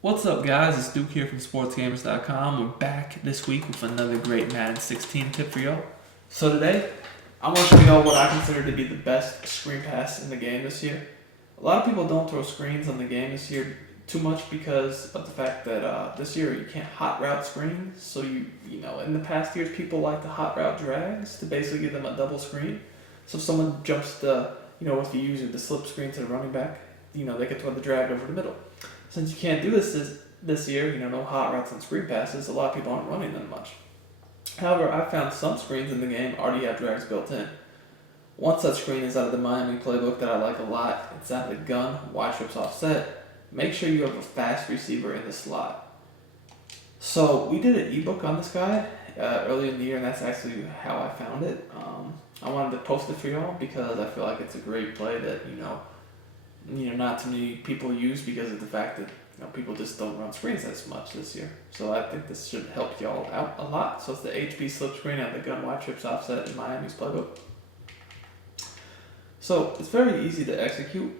What's up, guys? It's Duke here from Sportsgamerz.com. We're back this week with another great Madden 16 tip for y'all. So today, I want to show y'all what I consider to be the best screen pass in the game this year. A lot of people don't throw screens on the game this year too much because of the fact that this year you can't hot route screens. So you know, in the past years, people like to hot route drags to basically give them a double screen. So if someone jumps with the user, the slip screen to the running back, they could throw the drag over the middle. Since you can't do this year, no hot routes and screen passes, a lot of people aren't running them much. However, I found some screens in the game already have drags built in. One such screen is out of the Miami playbook that I like a lot. It's out of the gun, wide trips offset. Make sure you have a fast receiver in the slot. So we did an ebook on this guy early in the year, and that's actually how I found it. I wanted to post it for y'all because I feel like it's a great play that not too many people use because of the fact that people just don't run screens as much this year. So I think this should help y'all out a lot. So it's the HB slip screen at the gun wide trips offset in Miami's playbook. So it's very easy to execute,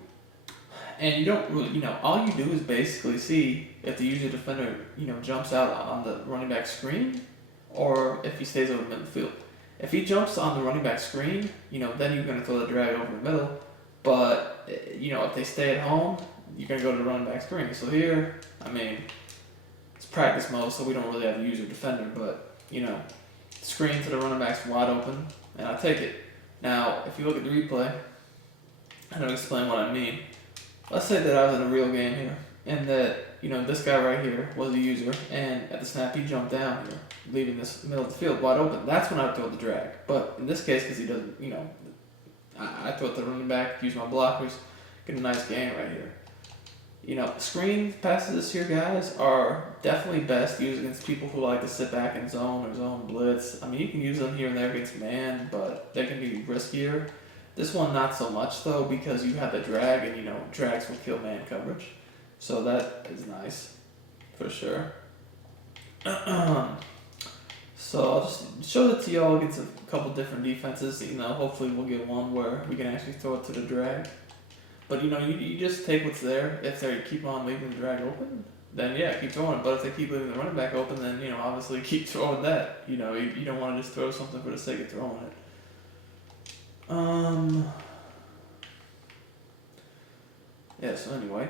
and you don't really, all you do is basically see if the user defender, jumps out on the running back screen, or if he stays over midfield. If he jumps on the running back screen, then you're going to throw the drag over the middle. But, if they stay at home, you're going to go to the running back screen. So here, it's practice mode, so we don't really have a user defender. But, screen to the running back's wide open, and I take it. Now, if you look at the replay, I'm going to explain what I mean. Let's say that I was in a real game here, and that, this guy right here was the user, and at the snap, he jumped down here, leaving this middle of the field wide open. That's when I would throw the drag. But in this case, because he doesn't, I throw it to the running back, use my blockers, get a nice gain right here. Screen passes this year, guys, are definitely best used against people who like to sit back in zone or zone blitz. You can use them here and there against man, but they can be riskier. This one, not so much, though, because you have the drag, and, drags will kill man coverage. So that is nice, for sure. So I'll just show it to y'all against a couple different defenses. Hopefully we'll get one where we can actually throw it to the drag. But you just take what's there. If they keep on leaving the drag open, then yeah, keep throwing it. But if they keep leaving the running back open, then obviously keep throwing that. You don't want to just throw something for the sake of throwing it. Yeah. So anyway.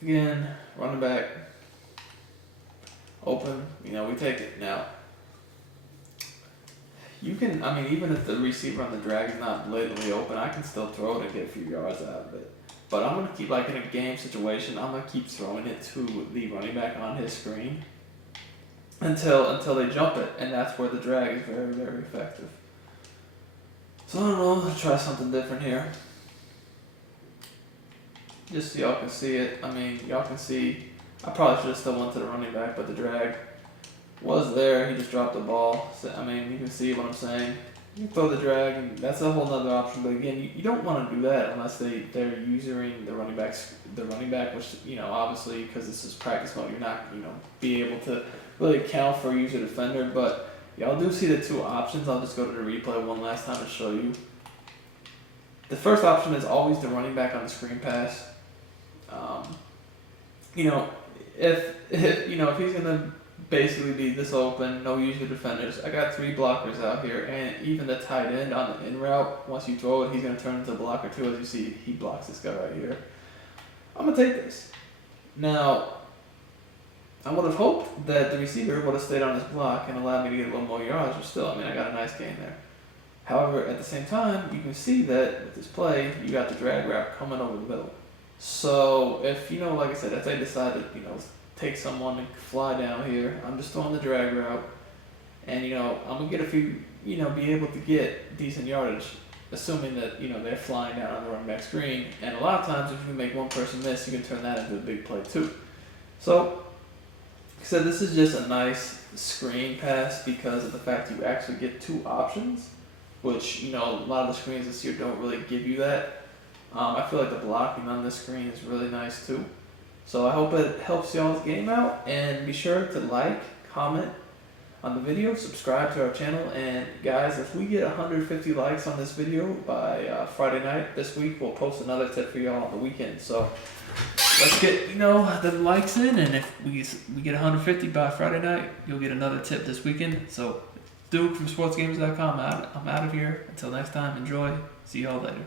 Again, running back, open, we take it. Now, you can, even if the receiver on the drag is not blatantly open, I can still throw it and get a few yards out of it. But I'm going to keep, in a game situation, I'm going to keep throwing it to the running back on his screen until they jump it, and that's where the drag is very, very effective. So I don't know, I'll try something different here. Just so y'all can see it. Y'all can see, I probably should have still went to the running back, but the drag was there. He just dropped the ball. So, you can see what I'm saying. You can throw the drag, and that's a whole nother option. But again, you don't want to do that unless they're using the running back, which, obviously, because this is practice mode, you're not, be able to really account for a user defender. But y'all do see the two options. I'll just go to the replay one last time to show you. The first option is always the running back on the screen pass. If he's gonna basically be this open, no user defenders, I got 3 blockers out here, and even the tight end on the in route, once you throw it, he's gonna turn into a blocker too. As you see, he blocks this guy right here. I'm gonna take this. Now, I would have hoped that the receiver would have stayed on his block and allowed me to get a little more yards, but still, I got a nice gain there. However, at the same time, you can see that with this play, you got the drag route coming over the middle. So if, like I said, if they decide to, take someone and fly down here, I'm just throwing the drag route. And, I'm going to get a few, be able to get decent yardage, assuming that, they're flying down on the running back screen. And a lot of times, if you can make one person miss, you can turn that into a big play too. So, like I said, this is just a nice screen pass because of the fact you actually get 2 options, which, a lot of the screens this year don't really give you that. I feel like the blocking on this screen is really nice too. So I hope it helps y'all's game out, and be sure to like, comment, on the video, subscribe to our channel, and guys, if we get 150 likes on this video by Friday night this week, we'll post another tip for y'all on the weekend. So let's get the likes in, and if we get 150 by Friday night, you'll get another tip this weekend. So Duke from Sportsgamerz.com, I'm out of here. Until next time, enjoy. See y'all later.